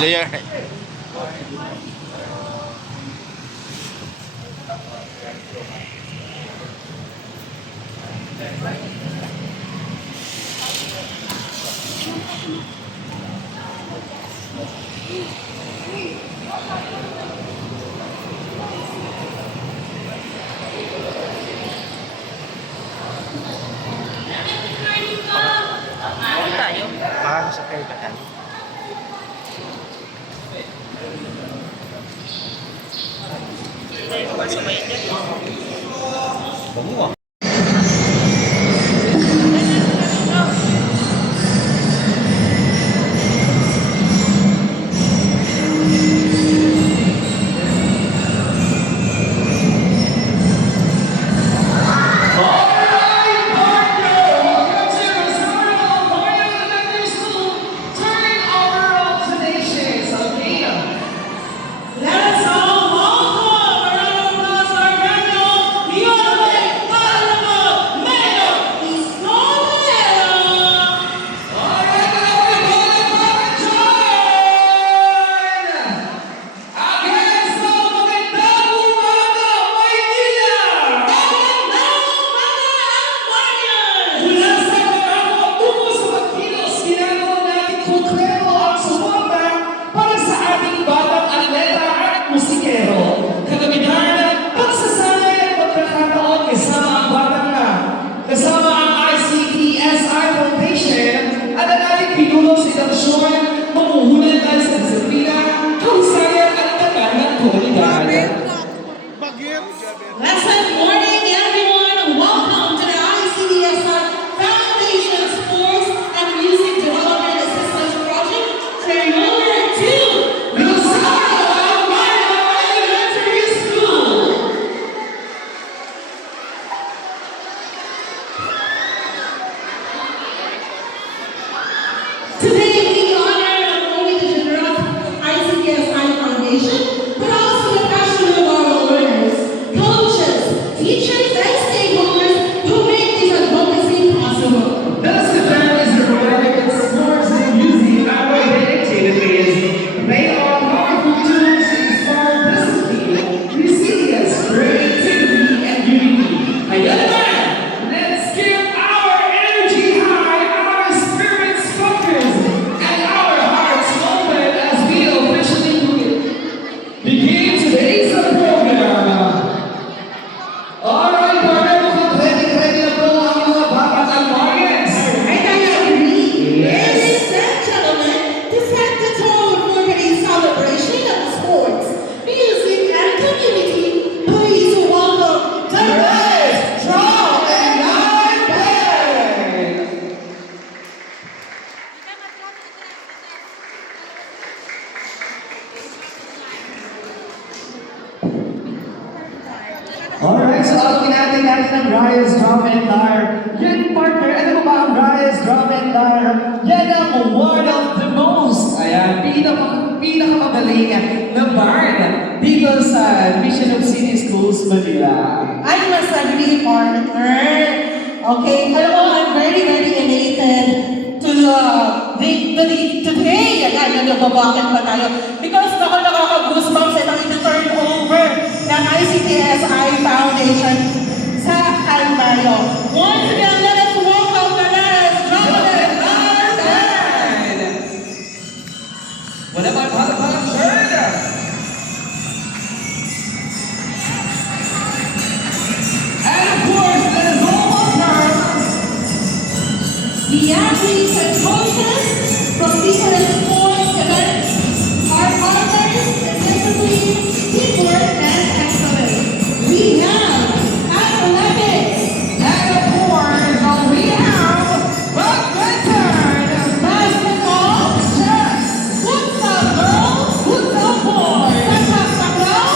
Familiar. Tayo. Baka sa kayo ba yan? Tayo kumasabay dyan. Bango ah. Lesson morning, everyone. Welcome to the ICDSR Foundation Sports and Music Development Assistance Project, Trailer 2, Rosario Alvarado Elementary School. Today, we honor not only the generous ICDSI Foundation, but also the passion of our learners, coaches, teachers, and stakeholders who make this advocacy possible. Thus, the families of American sports and music are dedicated ways. They are powerful tools to inspire discipline, resilience, creativity, and unity. Let's give our energy high, our spirits focused, and our hearts open as we officially begin today's program. Alright, partner, mukhang ready na po ang mga bata ng Margins. And I agree. Ladies and gentlemen, to set the tone for today's celebration of sports, music, and community, please welcome the Red Drum and Line Band. Alright, so alamin natin ang Riot's Drum and Lyre. Yan, partner, ano mo ba ang Riot's Drum and Lyre? Yan ang one of the most, pinakamagaling na band dito sa Division of City Schools, Manila. I must agree, partner. Okay, alam mo, I'm very, very elated today. Ayan, nagbabakan pa tayo. Because nakaka-goosebumps at ang ito-turn over ng ICTSI Foundation sa Calvario. Once again, let us welcome the Red Drum and Line Band. Wala ba parang shirt? And of course, let us all welcome The athletes and coaches from different sports events are partners in discipline, teamwork, and excellence. We have athletics, and of course, we have badminton, basketball, chess, futsal girls, futsal boys, sepak takraw,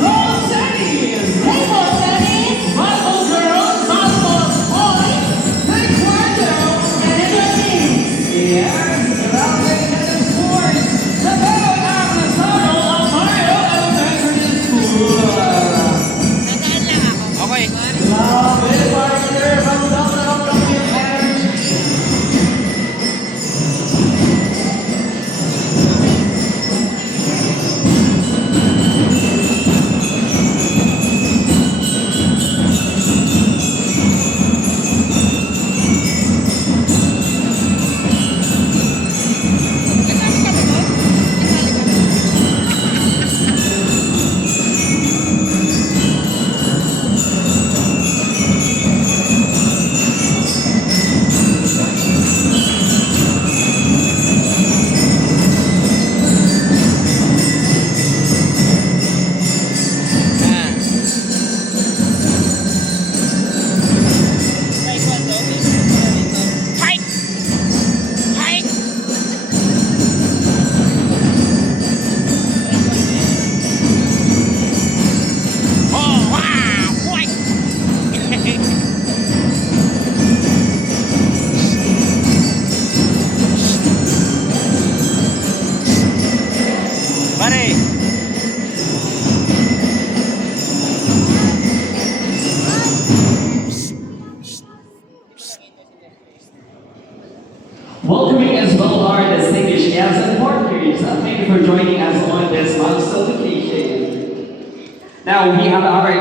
lawn tennis, table tennis, volleyball girls, volleyball boys, taekwondo, and other things. yes, grabe na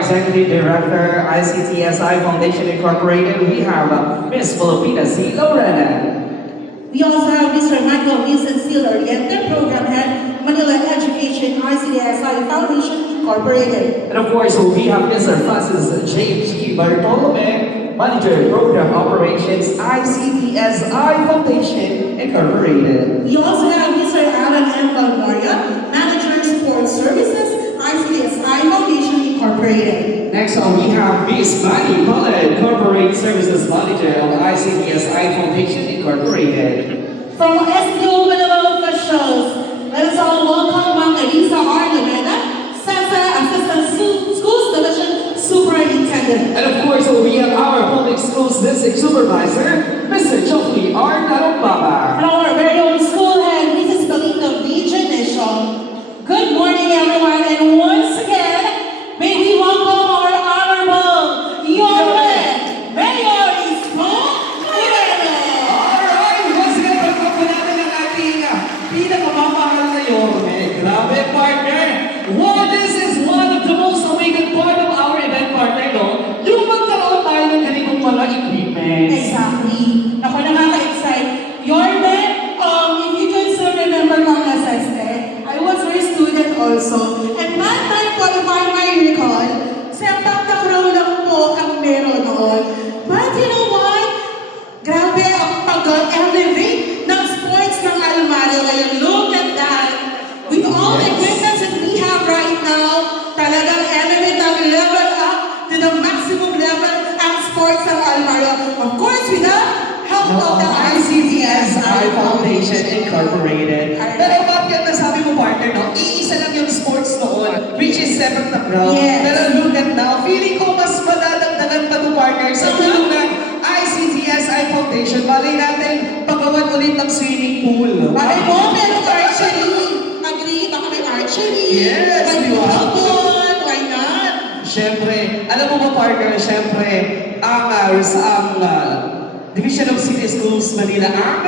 Executive Director, ICTSI Foundation Incorporated, we have Miss Filipina C. Lorena. We also have Mr. Michael Vincent Seal Oriente, Program Head, Manila Education ICTSI Foundation Incorporated. And of course, we have Mr. Francis James G. Bartolome, Manager, Program Operations, ICTSI Foundation Incorporated. We also have Mr. Alan M. Valmoria, Manager, Support Services, ICTSI Foundation Incorporated. Next we have Miss Manny Cullen, Corporate Services Manager of ICTSI Foundation Incorporated. From SDO Manila officials, let us all welcome Ma'am Elisa R. Lamena, SESA Assistant Schools Division Superintendent. And of course, we have our Public Schools District Supervisor, Mr. Chokli R. Narumbaba. And our very own school head, Mrs. Galita V. Janisho. Good morning, everyone, and once again, may we welcome our honorable Yorme Mayor Isko Rivera. Alright, once again, pagpapalala natin ang ating pinakamamahal na Yorme. Grabe, partner! Well, this is one of the most awakened part of our event, partner, no? Yung magkaroon tayo ng ganitong mga equipment. Exactly. Ako nakaka-excite. Yorme, if you can still remember Kong SSE, I was her student also. And that time po, if I might recall, sepak takraw lang po ang meron noon. But you know what? Grabe ang pag-elevate ng sports ng Almario ngayon. Look at that. With all the equipment that we have right now, talagang elevate ang level up to the maximum level ang sports ng Almario. Of course, with the help of the ICTSI Foundation Incorporated. Pero bakit nasabi mo, partner, no? Iisa lang yung sports noon, which is sepak takraw. Yes. Pero look at now, feeling ko mas madadagdagan pa to, partner, sa tulong ng ICTSI Foundation. Malay natin, pagawan ulit ng swimming pool. Bakit mo, merong archery. Agree, baka may archery. Yes, may di ba? volleyball, why not? Siyempre, alam mo ba, partner, siyempre, ang Division of City Schools Manila ang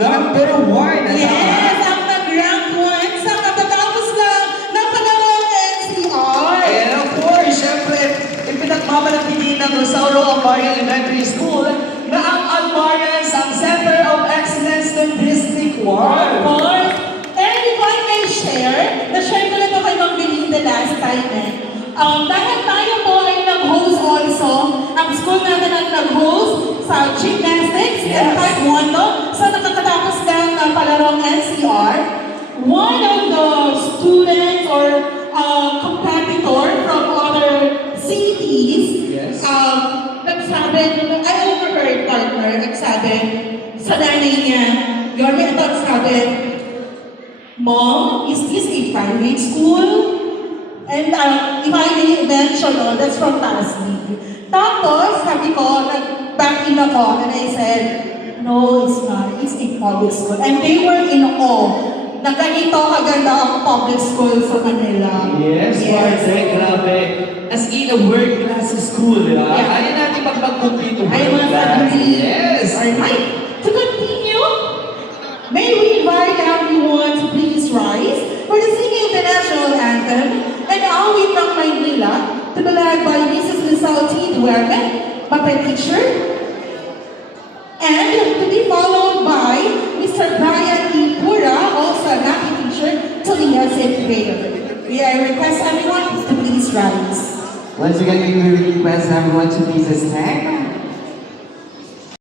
number 1. Yes, ang nag-rank 1 sa katatapos lang ng pangalawang NCR. And of course, syempre, ipinagmamalaki ng Rosauro Almaria Elementary School na ang Almarians ang Center of Excellence ng District 1. Of course. And if I may share, na-share ko na ito kay Ma'am Belinda last time dahil tayo po ay nag-host also, ang school natin ang nag-host sa gymnastics and taekwondo sa nakakatapos lang ng palarong NCR. One of the students or competitor from other cities, Yes. nagsabi, I overheard partner, nagsabi sa nanay niya, Yorme, ito sabi, Mom, is this a private school? And if I may mention, that's from Pasig. Tapos, sabi ko, nag-back in ako, and I said, no, it's not. It's a public school. And they were in awe na ganito kaganda ang public school sa Manila. Yes, partner, grabe. As in a world-class school, di ba? Yeah. Kaya natin pag-compete to I must world-class. agree. Yes. Alright, to continue, may we invite everyone to please rise for the singing of the national anthem and awit ng Maynila to be led by Mrs. Lizelle T. Duerme, Papa Teacher, and to be followed by Mr. Brian E. Pura, also a math teacher, to lead us in prayer. We request everyone to please rise. Once again, we will request everyone to please stand.